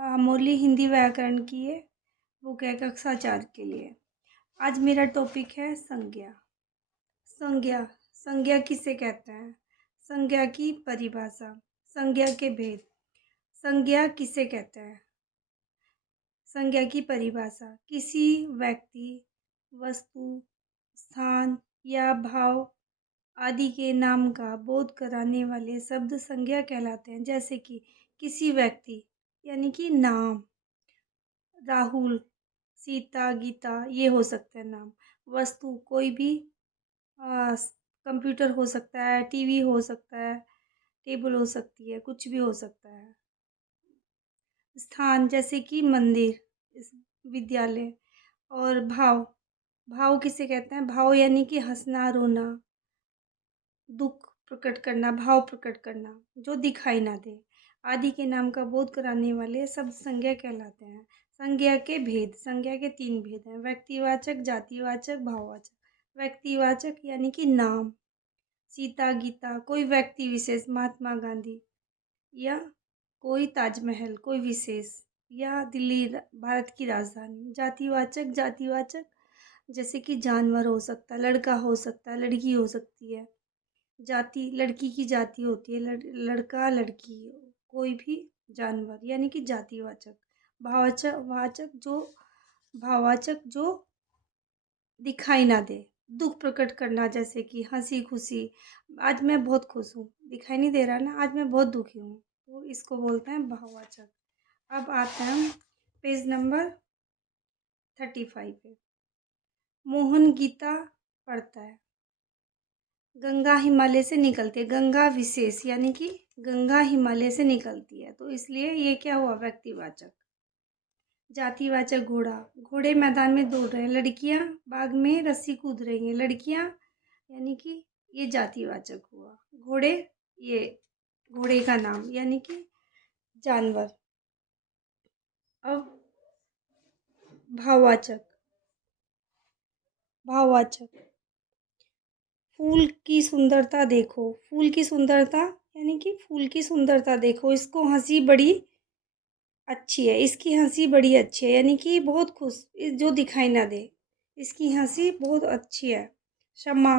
अमूल्य हिंदी व्याकरण की है बुक है कक्षा 4 के लिए। आज मेरा टॉपिक है संज्ञा। संज्ञा संज्ञा किसे कहते हैं? संज्ञा की परिभाषा, संज्ञा के भेद। संज्ञा किसे कहते हैं? संज्ञा की परिभाषा किसी व्यक्ति, वस्तु, स्थान या भाव आदि के नाम का बोध कराने वाले शब्द संज्ञा कहलाते हैं। जैसे कि किसी व्यक्ति यानी कि नाम, राहुल, सीता, गीता, ये हो सकते हैं नाम। वस्तु कोई भी कंप्यूटर हो सकता है, टीवी हो सकता है, टेबल हो सकती है, कुछ भी हो सकता है। स्थान जैसे कि मंदिर, विद्यालय। और भाव, भाव किसे कहते हैं? भाव यानी कि हंसना, रोना, दुख प्रकट करना, भाव प्रकट करना जो दिखाई ना दे आदि के नाम का बोध कराने वाले शब्द संज्ञा कहलाते हैं। संज्ञा के भेद, संज्ञा के 3 भेद हैं: व्यक्तिवाचक, जातिवाचक, भाववाचक। व्यक्तिवाचक यानी कि नाम, सीता, गीता, कोई व्यक्ति विशेष, महात्मा गांधी, या कोई ताजमहल, कोई विशेष, या दिल्ली भारत की राजधानी। जातिवाचक, जातिवाचक जैसे कि जानवर हो सकता है, लड़का हो सकता है, लड़की हो सकती है। जाति लड़की की जाति होती है, लड़का लड़की, कोई भी जानवर यानी कि जातिवाचक। भाववाचक जो दिखाई ना दे, दुख प्रकट करना जैसे कि हंसी खुशी, आज मैं बहुत खुश हूँ, दिखाई नहीं दे रहा ना, आज मैं बहुत दुखी हूँ, तो इसको बोलते हैं भाववाचक। अब आते हैं पेज नंबर 35 पे। मोहन गीता पढ़ता है। गंगा हिमालय से निकलती है, गंगा विशेष यानी कि गंगा हिमालय से निकलती है, तो इसलिए ये क्या हुआ? व्यक्तिवाचक। जातिवाचक घोड़ा, घोड़े मैदान में दौड़ रहे हैं। लड़कियां बाग में रस्सी कूद रही हैं, लड़कियां यानी कि ये जातिवाचक हुआ। घोड़े, ये घोड़े का नाम यानी कि जानवर। अब भाववाचक, भाववाचक फूल की सुंदरता देखो, फूल की सुंदरता यानी कि फूल की सुंदरता देखो, इसको हंसी बड़ी अच्छी है, इसकी हंसी बड़ी अच्छी है यानी कि बहुत खुश, जो दिखाई ना दे, इसकी हंसी बहुत अच्छी है। क्षमा,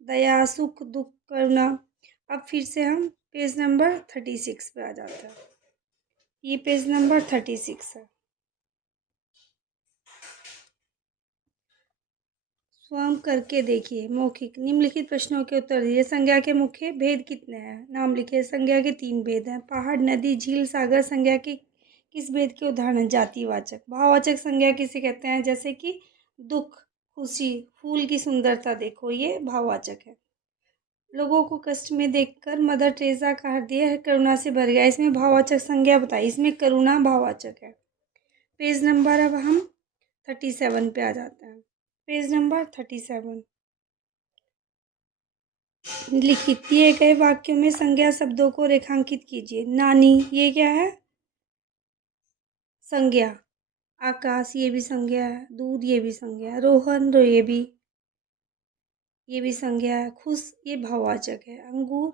दया, सुख, दुख, करुणा। अब फिर से हम पेज नंबर 36 पे आ जाते हैं। ये पेज नंबर 36 है। स्वयं करके देखिए। मौखिक, निम्नलिखित प्रश्नों के उत्तर दीजिए। संज्ञा के मुख्य भेद कितने हैं? नाम लिखिए। संज्ञा के 3 भेद हैं: पहाड़, नदी, झील, सागर। संज्ञा के किस भेद के उदाहरण हैं? जातिवाचक। भाववाचक संज्ञा किसे कहते हैं? जैसे कि दुख, खुशी, फूल की सुंदरता देखो, ये भाववाचक है। लोगों को कष्ट में देखकर मदर टेरेसा का हृदय करुणा से भर गया, इसमें भाववाचक संज्ञा बताई, इसमें करुणा भाववाचक है। पेज नंबर अब हम 37 पे आ जाते हैं। Page number 37। लिखित दिए गए वाक्यों में संज्ञा शब्दों को रेखांकित कीजिए। नानी, ये क्या है? संज्ञा। आकाश, ये भी संज्ञा है। दूध, ये भी संज्ञा है। रोहन, ये भी संज्ञा है। खुश, ये भाववाचक है। अंगूर,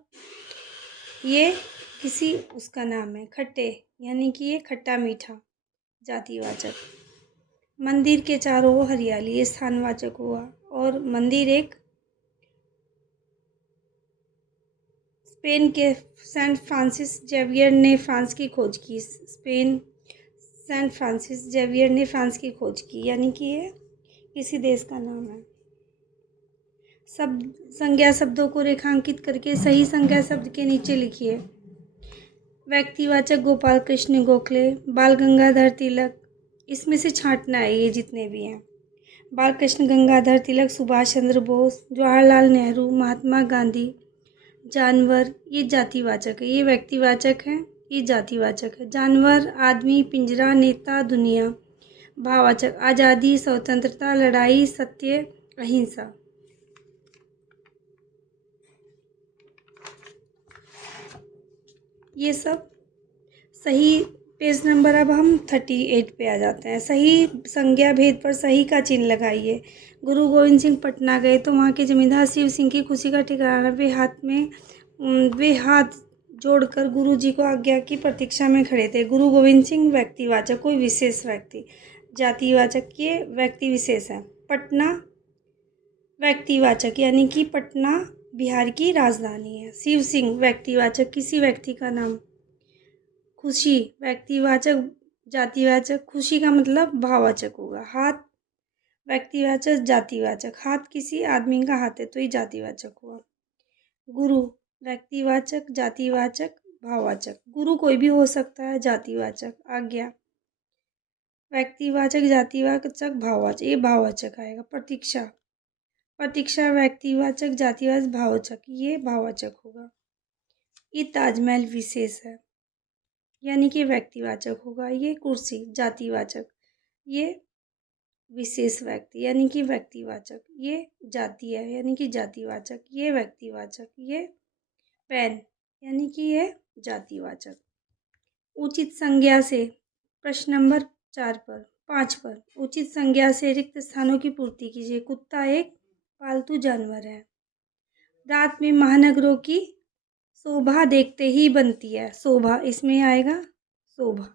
ये किसी उसका नाम है। खट्टे यानी कि ये खट्टा मीठा, जातिवाचक। मंदिर के चारों ओर हरियाली, ये स्थानवाचक हुआ। और मंदिर एक स्पेन के सेंट फ्रांसिस जेवियर ने फ्रांस की खोज की। सेंट फ्रांसिस जेवियर ने फ्रांस की खोज की यानी कि ये किसी देश का नाम है। संज्ञा शब्दों को रेखांकित करके सही संज्ञा शब्द के नीचे लिखिए। व्यक्तिवाचक गोपाल कृष्ण गोखले, बाल गंगाधर तिलक, इसमें से छांटना है ये जितने भी हैं। बाल कृष्ण गंगाधर तिलक, सुभाष चंद्र बोस, जवाहरलाल नेहरू, महात्मा गांधी। जानवर, ये जातिवाचक है, ये व्यक्तिवाचक है, ये जातिवाचक है। जानवर, आदमी, पिंजरा, नेता, दुनिया। भाववाचक, आज़ादी, स्वतंत्रता, लड़ाई, सत्य, अहिंसा। ये सब सही। पेज नंबर अब हम 38 पे आ जाते हैं। सही संज्ञा भेद पर सही का चिन्ह लगाइए। गुरु गोविंद सिंह पटना गए तो वहाँ के जमींदार शिव सिंह की खुशी का ठिकाना, वे हाथ जोड़कर गुरु जी को आज्ञा की प्रतीक्षा में खड़े थे। गुरु गोविंद सिंह व्यक्तिवाचक, कोई विशेष व्यक्ति। जातिवाचक, ये व्यक्ति विशेष है। पटना व्यक्तिवाचक, यानी कि पटना बिहार की राजधानी है। शिव सिंह व्यक्तिवाचक, किसी व्यक्ति का नाम। खुशी व्यक्तिवाचक, जातिवाचक, खुशी का मतलब भाववाचक होगा। हाथ व्यक्तिवाचक, जातिवाचक, हाथ किसी आदमी का हाथ है तो ये जातिवाचक हुआ। गुरु व्यक्तिवाचक, जातिवाचक, भाववाचक। गुरु कोई भी हो सकता है, जातिवाचक। आज्ञा व्यक्तिवाचक, जातिवाचक, भाववाचक, ये भाववाचक आएगा। प्रतीक्षा, प्रतीक्षा व्यक्तिवाचक, जातिवाचक, भाववाचक, ये भाववाचक होगा। ये ताजमहल विशेष है, यानी कि व्यक्तिवाचक होगा। ये कुर्सी जातिवाचक, ये विशेष व्यक्ति यानी कि व्यक्तिवाचक। ये जाति है यानी कि जातिवाचक। ये व्यक्तिवाचक। ये पेन यानी कि ये जातिवाचक। उचित संज्ञा से, प्रश्न नंबर 5 पर उचित संज्ञा से रिक्त स्थानों की पूर्ति कीजिए। कुत्ता एक पालतू जानवर है। रात में महानगरों की शोभा देखते ही बनती है। शोभा, इसमें आएगा शोभा।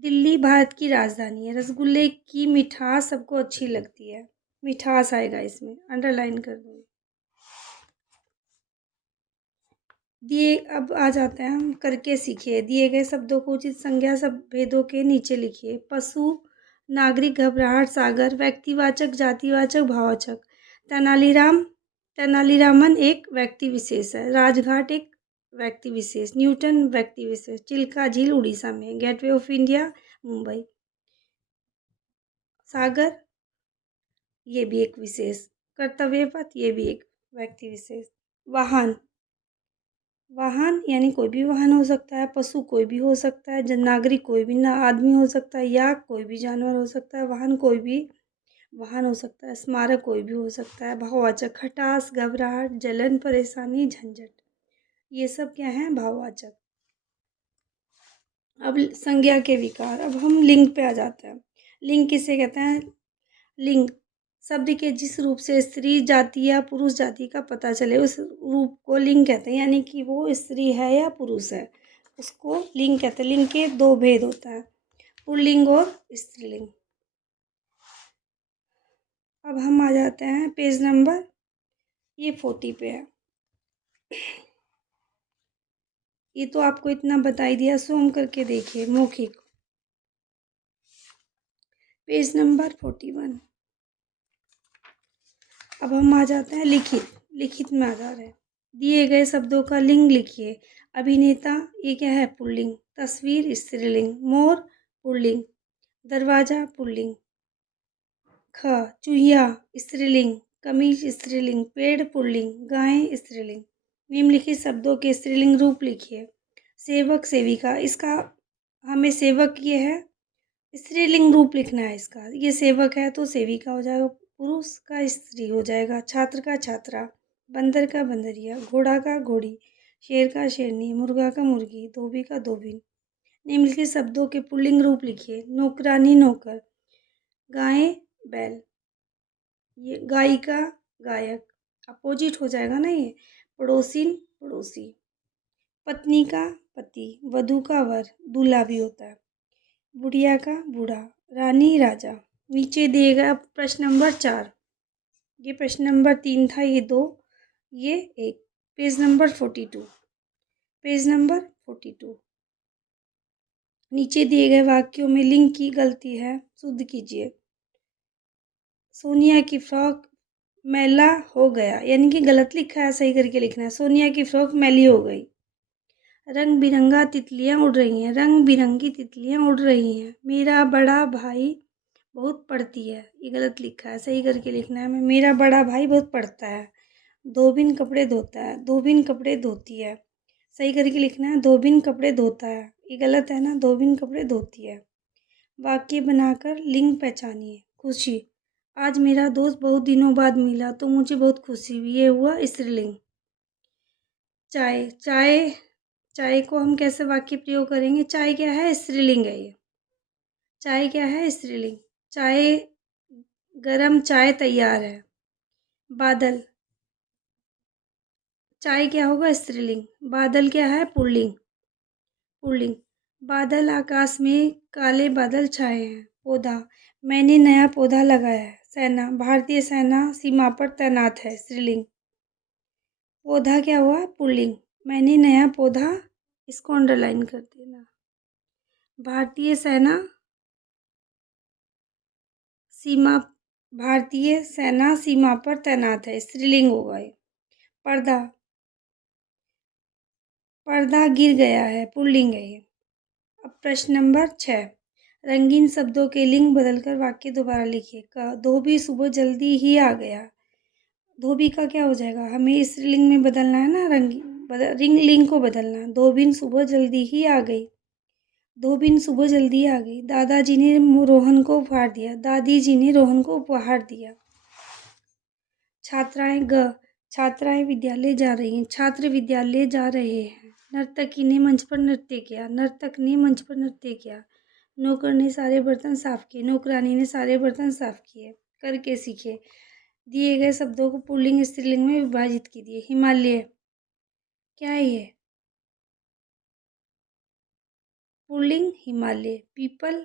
दिल्ली भारत की राजधानी है। रसगुल्ले की मिठास सबको अच्छी लगती है। मिठास आएगा इसमें, अंडरलाइन कर दूँगी। दिए, अब आ जाते हैं हम करके सीखिए। दिए गए शब्दों को उचित संज्ञा सब भेदों के नीचे लिखिए। पशु, नागरिक, घबराहट, सागर व्यक्तिवाचक, जातिवाचक, भाववाचक। तेनालीराम, तेनालीरामन एक व्यक्ति विशेष है। राजघाट एक व्यक्ति विशेष। न्यूटन व्यक्ति विशेष। चिल्का झील उड़ीसा में। Gateway of India Mumbai. सागर, ये भी एक विशेष। कर्तव्य पथ, ये भी एक व्यक्ति विशेष। वाहन, वाहन यानी कोई भी वाहन हो सकता है। पशु कोई भी हो सकता है। नागरिक कोई भी ना आदमी हो सकता है, या कोई भी जानवर हो सकता है। वाहन कोई भी वाहन हो सकता है। स्मारक कोई भी हो सकता है। भाववाचक, खटास, घबराहट, जलन, परेशानी, झंझट, ये सब क्या है, भाववाचक। अब संज्ञा के विकार, अब हम लिंग पे आ जाते हैं। लिंग किसे कहते हैं? लिंग शब्द के जिस रूप से स्त्री जाति या पुरुष जाति का पता चले उस रूप को लिंग कहते हैं, यानी कि वो स्त्री है या पुरुष है, उसको लिंग कहते हैं। लिंग के दो भेद होता है, पुल्लिंग और स्त्रीलिंग। अब हम आ जाते हैं पेज नंबर, ये 40 पे है। ये तो आपको इतना बता ही दिया, सोम करके देखिए। मौखिक, पेज नंबर 41। अब हम आ जाते हैं लिखित। लिखित में आ जा रहे हैं। दिए गए शब्दों का लिंग लिखिए। अभिनेता, ये क्या है, पुल्लिंग। तस्वीर स्त्रीलिंग। मोर पुल्लिंग। दरवाजा पुल्लिंग। ख, चूहिया स्त्रीलिंग। कमीज स्त्रीलिंग। पेड़ पुल्लिंग। गाय स्त्रीलिंग। निम्नलिखित शब्दों के स्त्रीलिंग रूप लिखिए। सेवक, सेविका, इसका हमें सेवक ये है, स्त्रीलिंग रूप लिखना है इसका। ये सेवक है तो सेविका हो जाएगा। पुरुष का स्त्री हो जाएगा। छात्र का छात्रा। बंदर का बंदरिया। घोड़ा का घोड़ी। शेर का शेरनी। मुर्गा का मुर्गी। धोबी का धोबी। निम्नलिखित शब्दों के पुल्लिंग रूप लिखिए। नौकरानी नौकर। गाय बैल। ये गायिका गायक, अपोजिट हो जाएगा ना ये। पड़ोसिन पड़ोसी। पत्नी का पति। वधू का वर, दूल्हा भी होता है। बुढ़िया का बूढ़ा। रानी राजा। नीचे दिए गए प्रश्न नंबर 4, ये प्रश्न नंबर 3 था, ये 2, ये 1। Page number 42। Page number 42। नीचे दिए गए वाक्यों में लिंग की गलती है, शुद्ध कीजिए। सोनिया की फ्रॉक मैला हो गया, यानी कि गलत लिखा है, सही करके लिखना है। सोनिया की फ्रॉक मैली हो गई। रंग बिरंगा तितलियां उड़ रही हैं। रंग बिरंगी तितलियां उड़ रही हैं। मेरा बड़ा भाई बहुत पढ़ती है, ये गलत लिखा है, सही करके लिखना है। मेरा बड़ा भाई बहुत पढ़ता है। धोबिन कपड़े धोता है। धोबिन कपड़े धोती है, सही करके लिखना है। धोबिन कपड़े धोता है, ये गलत है ना। धोबिन कपड़े धोती है। वाक्य बनाकर लिंग पहचानिए। खुशी, आज मेरा दोस्त बहुत दिनों बाद मिला तो मुझे बहुत खुशी हुई, ये हुआ स्त्रीलिंग। चाय, चाय, चाय को हम कैसे वाक्य प्रयोग करेंगे? चाय क्या है? स्त्रीलिंग है ये। चाय क्या है? स्त्रीलिंग। चाय, गरम चाय तैयार है। बादल, चाय क्या होगा? स्त्रीलिंग। बादल क्या है? पुल्लिंग। पुल्लिंग। बादल आकाश में काले बादल छाए हैं। पौधा, मैंने नया पौधा लगाया है। सेना, भारतीय सेना सीमा पर तैनात है। स्त्रीलिंग। पौधा क्या हुआ? पुल्लिंग। मैंने नया पौधा, इसको अंडरलाइन कर देना। भारतीय सेना सीमा, भारतीय सेना सीमा पर तैनात है। स्त्रीलिंग होगा ये। पर्दा, पर्दा गिर गया है। पुल्लिंग है ये। अब प्रश्न नंबर 6, रंगीन शब्दों के लिंग बदलकर वाक्य दोबारा लिखिए। धोबी सुबह जल्दी ही आ गया। धोबी का क्या हो जाएगा? हमें स्त्रीलिंग में बदलना है ना, रिंग लिंग को बदलना है। धोबिन सुबह जल्दी ही आ गई। धोबिन सुबह जल्दी आ गई। दादाजी ने रोहन को उपहार दिया। दादी जी ने रोहन को उपहार दिया। छात्राएं विद्यालय जा रही हैं। छात्र विद्यालय जा रहे हैं। नर्तकी ने मंच पर नृत्य किया। नर्तक ने मंच पर नृत्य किया। नौकर ने सारे बर्तन साफ किए। नौकरानी ने सारे बर्तन साफ किए। करके सीखे। दिए गए शब्दों को पुल्लिंग स्त्रीलिंग में विभाजित कीजिए। हिमालय क्या है ये? पुल्लिंग। हिमालय। पीपल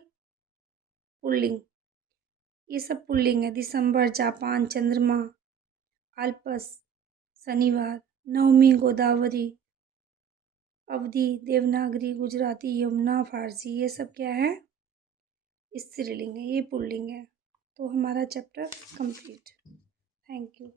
पुल्लिंग। ये सब पुल्लिंग है। दिसंबर, जापान, चंद्रमा, आल्पस, शनिवार, नवमी, गोदावरी, अवधि, देवनागरी, गुजराती, यमुना, फारसी, ये सब क्या है? स्त्रीलिंग है। ये पुल्लिंग है। तो हमारा चैप्टर कंप्लीट। Thank you.